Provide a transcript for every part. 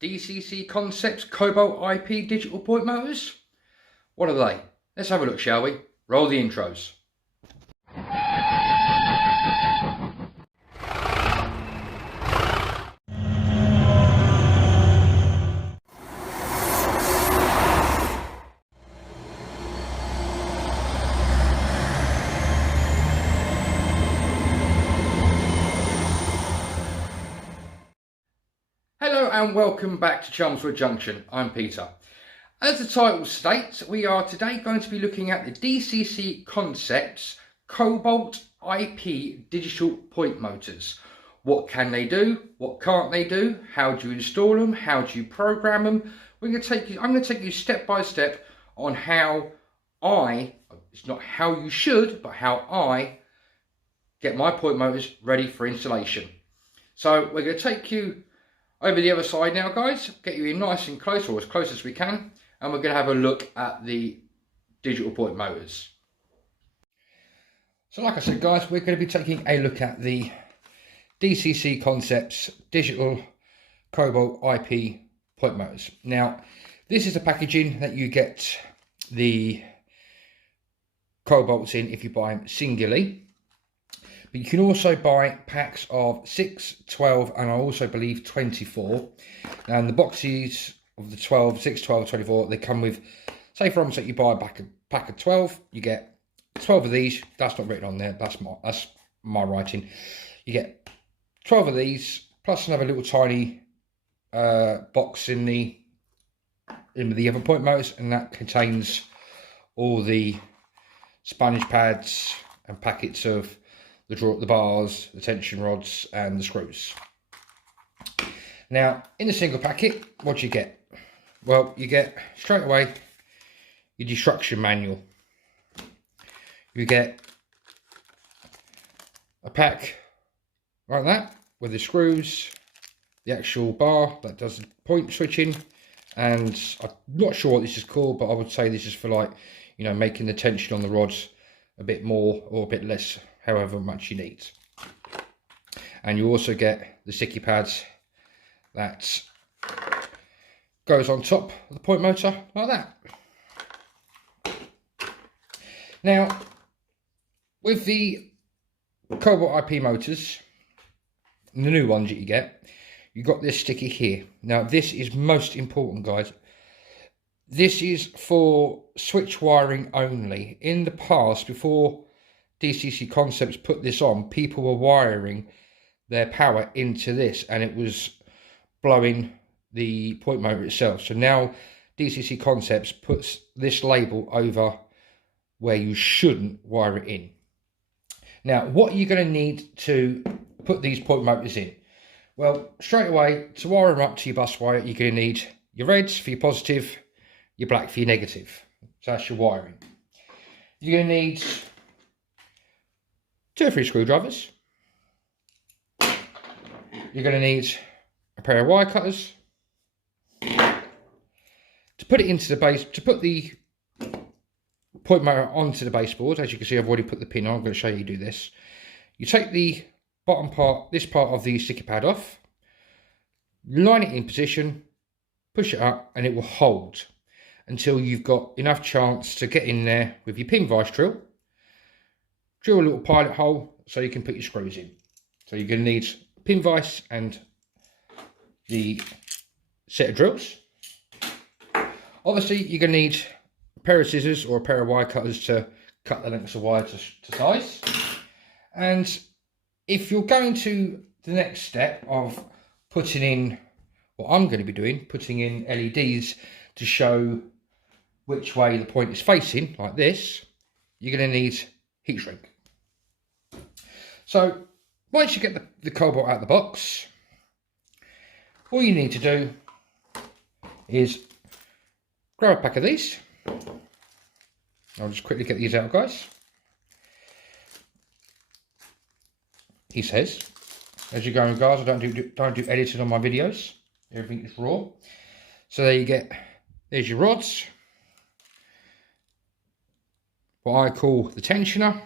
DCC Concepts Cobalt IP digital point motors? What are they? Let's have a look, shall we? Roll the intros. Hello and welcome back to Chelmswood Junction. I'm Peter. As the title states, we are today going to be looking at the DCC Concepts Cobalt IP digital point motors. What can they do? What can't they do? How do you install them? How do you program them? I'm going to take you step by step on how it's not how you should, but how I get my point motors ready for installation. So we're going to take you over the other side now, guys, get you in nice and close, or as close as we can, and we're going to have a look at the digital point motors. So like I said, guys, we're going to be taking a look at the DCC Concepts digital cobalt IP point motors. Now, this is the packaging that you get the cobalts in if you buy them singly. But you can also buy packs of 6, 12, and I also believe 24. And the boxes of the 12, 6, 12, 24, they come with, say for instance, you buy a pack of 12, you get 12 of these. That's not written on there, that's my writing. You get 12 of these, plus another little tiny box in the other point motors, and that contains all the sponge pads and packets of the bars, the tension rods and the screws. Now, in the single packet, what do you get? Well, you get straight away your destruction manual. You get a pack like that with the screws, the actual bar that does the point switching, and I'm not sure what this is called, but I would say this is for, like, you know, making the tension on the rods a bit more or a bit less, however much you need. And you also get the sticky pads that goes on top of the point motor like that. Now, with the cobalt IP motors, the new ones that you get, you've got this sticky here. Now, this is most important, guys. This is for switch wiring only. In the past, before DCC Concepts put this on, people were wiring their power into this, and it was blowing the point motor itself. So now DCC Concepts puts this label over where you shouldn't wire it in. Now, what are you going to need to put these point motors in? Well, straight away, to wire them up to your bus wire, you're going to need your reds for your positive, your black for your negative. So that's your wiring. You're going to need 2 or 3 screwdrivers. You're going to need a pair of wire cutters to put it into the base, to put the point motor onto the baseboard. As you can see, I've already put the pin on. I'm going to show you do this. You take the bottom part, this part of the sticky pad off, line it in position, push it up, and it will hold until you've got enough chance to get in there with your pin vise drill. Drill a little pilot hole so you can put your screws in. So you're going to need a pin vise and the set of drills. Obviously, you're going to need a pair of scissors or a pair of wire cutters to cut the lengths of wire to size. And if you're going to the next step of putting in, what I'm going to be doing, putting in LEDs to show which way the point is facing, like this, you're going to need heat shrink. So once you get the cobalt out of the box, all you need to do is grab a pack of these. I'll just quickly get these out, guys. He says, as you're going, guys, I don't do editing on my videos. Everything is raw. So there you get, there's your rods. What I call the tensioner.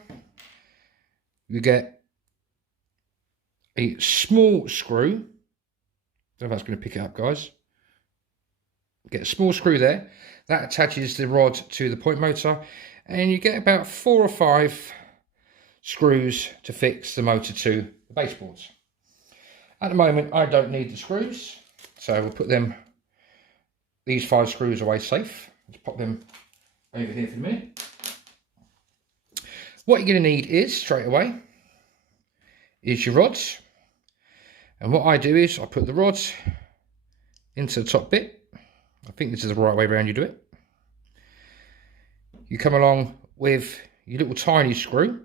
You get a small screw. I don't know if that's going to pick it up, guys. Get a small screw there. That attaches the rod to the point motor, and you get about 4 or 5 screws to fix the motor to the baseboards. At the moment, I don't need the screws, so we'll put these 5 screws away safe. Let's pop them over here for a minute. What you're going to need is, straight away, is your rods. And what I do is I put the rods into the top bit. I think this is the right way around you do it. You come along with your little tiny screw.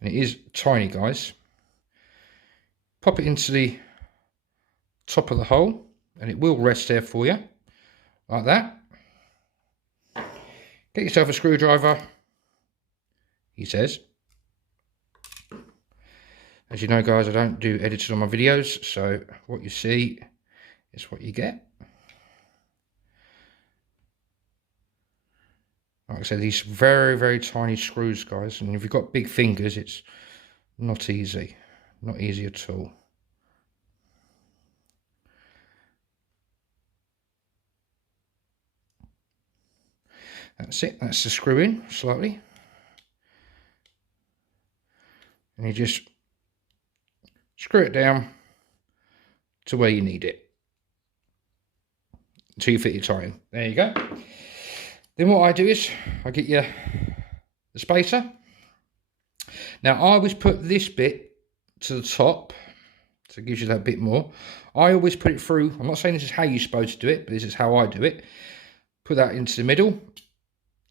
And it is tiny, guys. Pop it into the top of the hole, and it will rest there for you, like that. Get yourself a screwdriver, he says. As you know, guys, I don't do editing on my videos, so what you see is what you get. Like I said, these very, very tiny screws, guys, and if you've got big fingers, it's not easy. Not easy at all. That's it, that's the screw in slightly. And you just screw it down to where you need it. Until you fit your tie in. There you go. Then what I do is I get you the spacer. Now I always put this bit to the top, so it gives you that bit more. I always put it through, I'm not saying this is how you're supposed to do it, but this is how I do it. Put that into the middle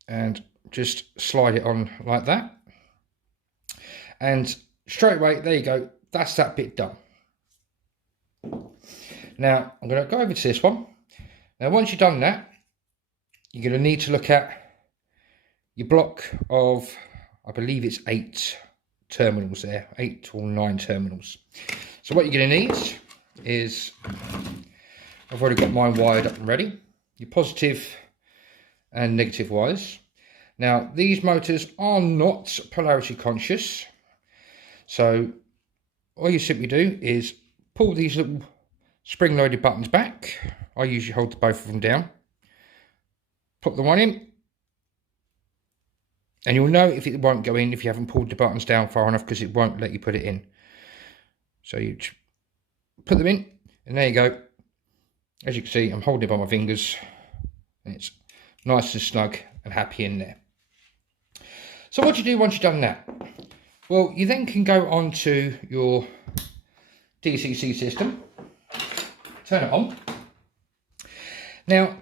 and just slide it on like that. And straight away, there you go, that's that bit done. Now I'm going to go over to this one. Now once you've done that, you're going to need to look at your block of, I believe it's 8 terminals there, 8 or 9 terminals. So what you're going to need is, I've already got mine wired up and ready, your positive and negative wires. Now these motors are not polarity conscious, so all you simply do is pull these little spring loaded buttons back. I usually hold the both of them down. Put the one in, and you'll know if it won't go in if you haven't pulled the buttons down far enough, because it won't let you put it in. So you put them in, and there you go. As you can see, I'm holding it by my fingers, and it's nice and snug and happy in there. So what do you do once you've done that? Well, you then can go on to your DCC system, turn it on. Now,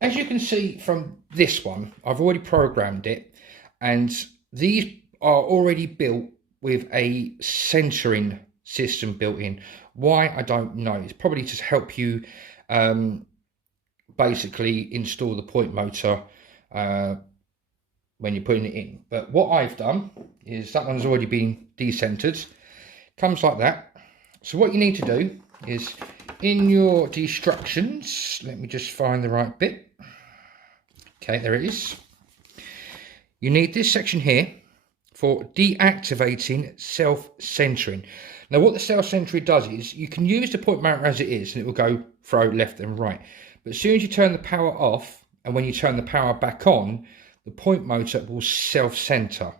as you can see from this one, I've already programmed it, and these are already built with a centering system built in. Why, I don't know. It's probably to help you basically install the point motor when you're putting it in. But what I've done is that one's already been decentered. Comes like that. So what you need to do is, in your instructions, let me just find the right bit. Okay, there it is. You need this section here for deactivating self-centering. Now what the self-centering does is, you can use the point motor as it is and it will go throw left and right. But as soon as you turn the power off, and when you turn the power back on, the point motor will self-center.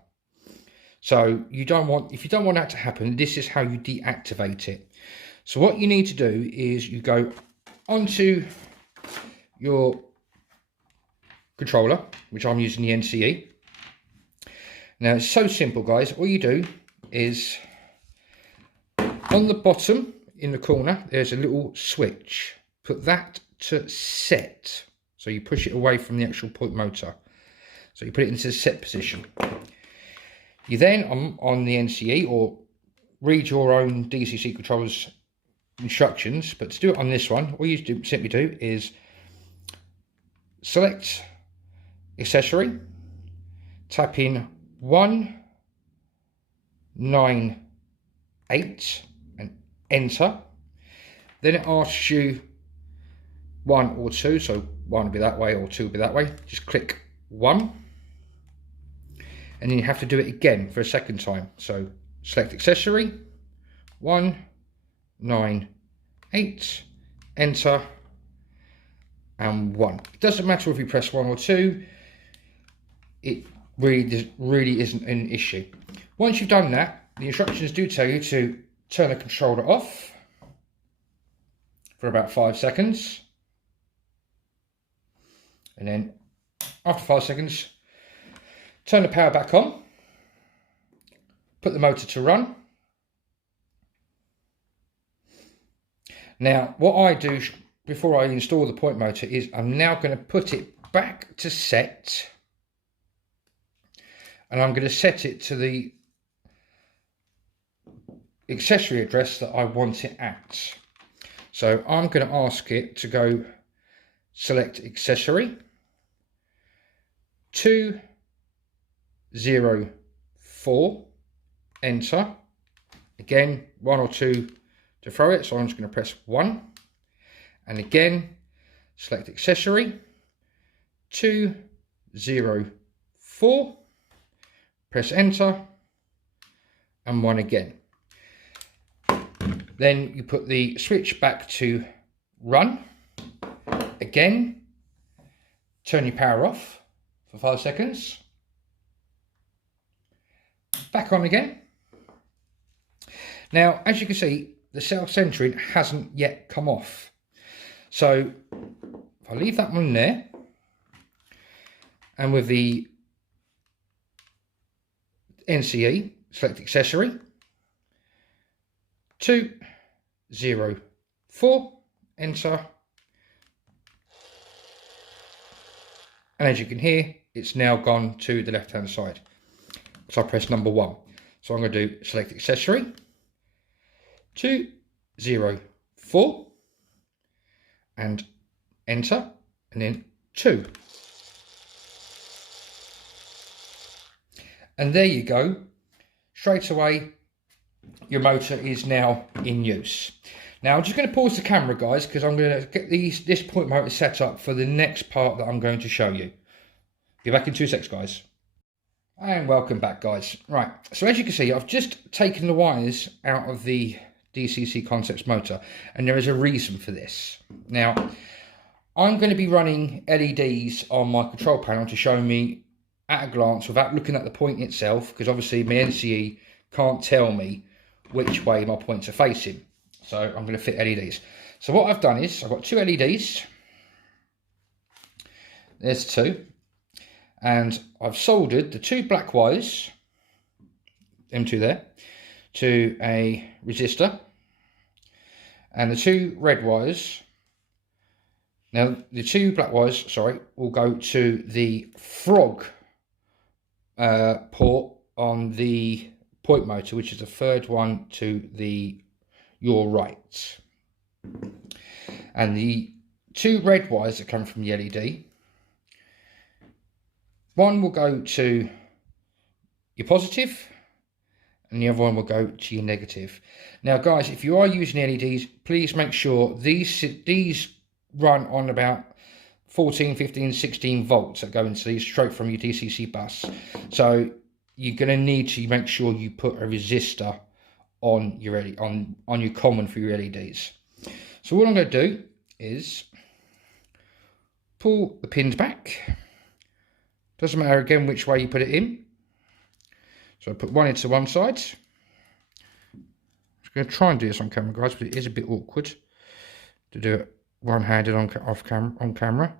So you don't want, if you don't want that to happen, this is how you deactivate it. So what you need to do is you go onto your controller, which I'm using the NCE. Now it's so simple, guys. All you do is, on the bottom in the corner, there's a little switch. Put that to set. So you push it away from the actual point motor. So you put it into the set position. You then, on the NCE, or read your own DCC controller's instructions, but to do it on this one, all you simply do is select accessory, tap in 198 and enter. Then it asks you 1 or 2, so 1 will be that way or 2 will be that way. Just click 1, and then you have to do it again for a second time. So select accessory, 198, enter, and 1. It doesn't matter if you press 1 or 2. It really isn't an issue. Once you've done that, the instructions do tell you to turn the controller off for about 5 seconds. And then after 5 seconds, turn the power back on, put the motor to run. Now, what I do before I install the point motor is I'm now going to put it back to set, and I'm going to set it to the accessory address that I want it at. So I'm going to ask it to go select accessory 204, enter. Again, 1 or 2 to throw it, so I'm just going to press 1, and again select accessory 204, press enter, and 1 again. Then you put the switch back to run. Again, turn your power off for 5 seconds. Back on again. Now, as you can see, the self-centering hasn't yet come off. So if I leave that one there, and with the NCE, select accessory 204, enter, and as you can hear, it's now gone to the left hand side. So I press number 1. So I'm going to do select accessory 204 and enter, and then 2. And there you go. Straight away, your motor is now in use. Now I'm just going to pause the camera, guys, because I'm going to get this point motor set up for the next part that I'm going to show you. Be back in 2 seconds, guys. And welcome back, guys. Right, so as you can see, I've just taken the wires out of the DCC Concepts motor, and there is a reason for this. Now, I'm going to be running LEDs on my control panel to show me at a glance without looking at the point itself, because obviously my NCE can't tell me which way my points are facing. So I'm going to fit LEDs. So what I've done is I've got 2 LEDs. There's 2. And I've soldered the 2 black wires, them 2 there, to a resistor, and the 2 red wires. Now the 2 black wires, sorry, will go to the frog port on the point motor, which is the 3rd one to your right. And the 2 red wires that come from the LED, one will go to your positive, and the other one will go to your negative. Now, guys, if you are using LEDs, please make sure these run on about 14, 15, 16 volts that go into these straight from your DCC bus. So you're going to need to make sure you put a resistor on your on your common for your LEDs. So what I'm going to do is pull the pins back. Doesn't matter again which way you put it in. So I put one into one side. I'm going to try and do this on camera, guys, but it is a bit awkward to do it one-handed on camera.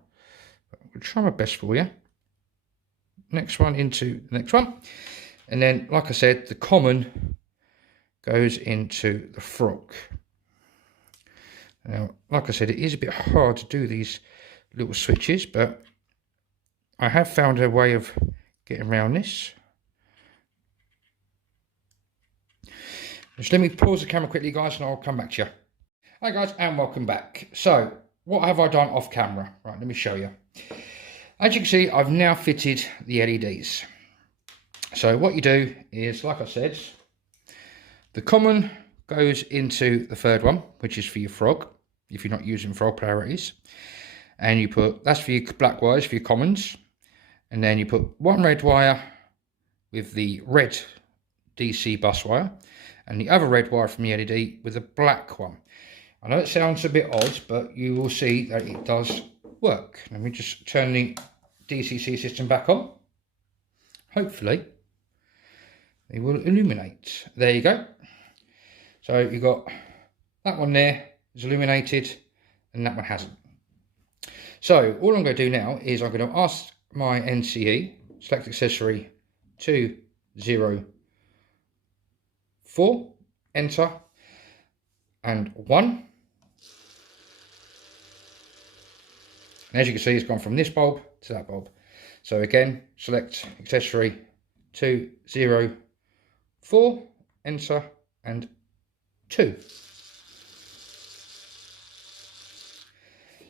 But I'll try my best for you. Next one into the next one, and then, like I said, the common goes into the frog. Now, like I said, it is a bit hard to do these little switches, but I have found a way of getting around this. Just let me pause the camera quickly, guys, and I'll come back to you. Hi, guys, and welcome back. So, what have I done off camera? Right, let me show you. As you can see, I've now fitted the LEDs. So what you do is, like I said, the common goes into the 3rd one, which is for your frog, if you're not using frog polarities. And you put, that's for your black wires, for your commons. And then you put 1 red wire with the red DC bus wire, and the other red wire from the LED with the black one. I know it sounds a bit odd, but you will see that it does work. Let me just turn the DCC system back on. Hopefully they will illuminate. There you go. So you've got that one there is illuminated and that one hasn't. So all I'm going to do now is I'm going to ask my NCE, select accessory 204, enter, and 1. And as you can see, it's gone from this bulb to that bulb. So again, select accessory 204, enter, and 2.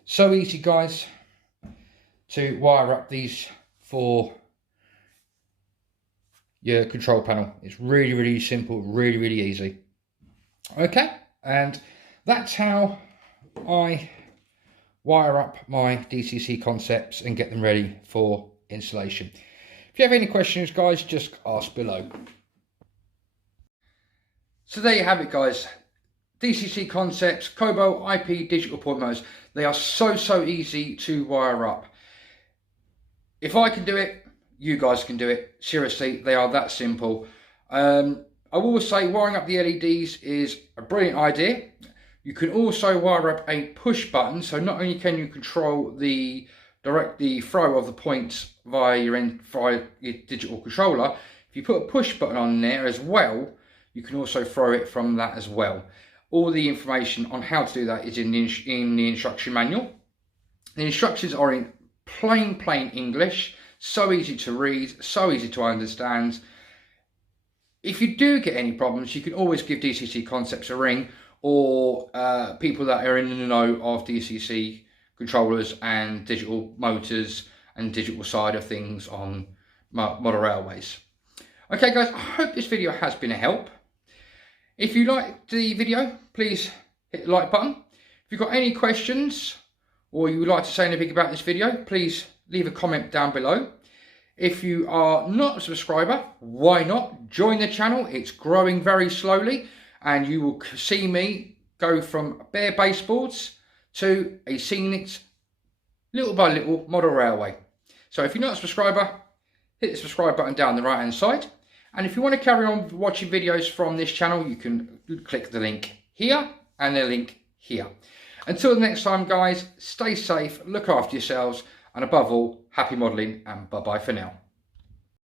So easy, guys, to wire up these for your control panel. It's really, really simple, really, really easy. Okay, and that's how I wire up my DCC concepts and get them ready for installation. If you have any questions, guys, just ask below. So there you have it, guys. DCC concepts, cobalt, IP, digital point motors. They are so easy to wire up. If I can do it, you guys can do it. Seriously, they are that simple. I will say wiring up the LEDs is a brilliant idea. You can also wire up a push button, so not only can you control the flow of the points via your digital controller, if you put a push button on there as well, you can also throw it from that as well. All the information on how to do that is in the instruction manual. The instructions are in plain English, so easy to read, so easy to understand. If you do get any problems, you can always give DCC Concepts a ring, or people that are in the know of DCC controllers and digital motors and digital side of things on model railways. Okay, guys, I hope this video has been a help. If you liked the video, please hit the like button. If you've got any questions or you would like to say anything about this video, please leave a comment down below. If you are not a subscriber, why not? Join the channel. It's growing very slowly and you will see me go from bare baseboards to a scenic, little by little, model railway. So if you're not a subscriber, hit the subscribe button down the right hand side. And if you want to carry on watching videos from this channel, you can click the link here and the link here. Until the next time, guys, stay safe, look after yourselves, and above all, happy modelling, and bye-bye for now.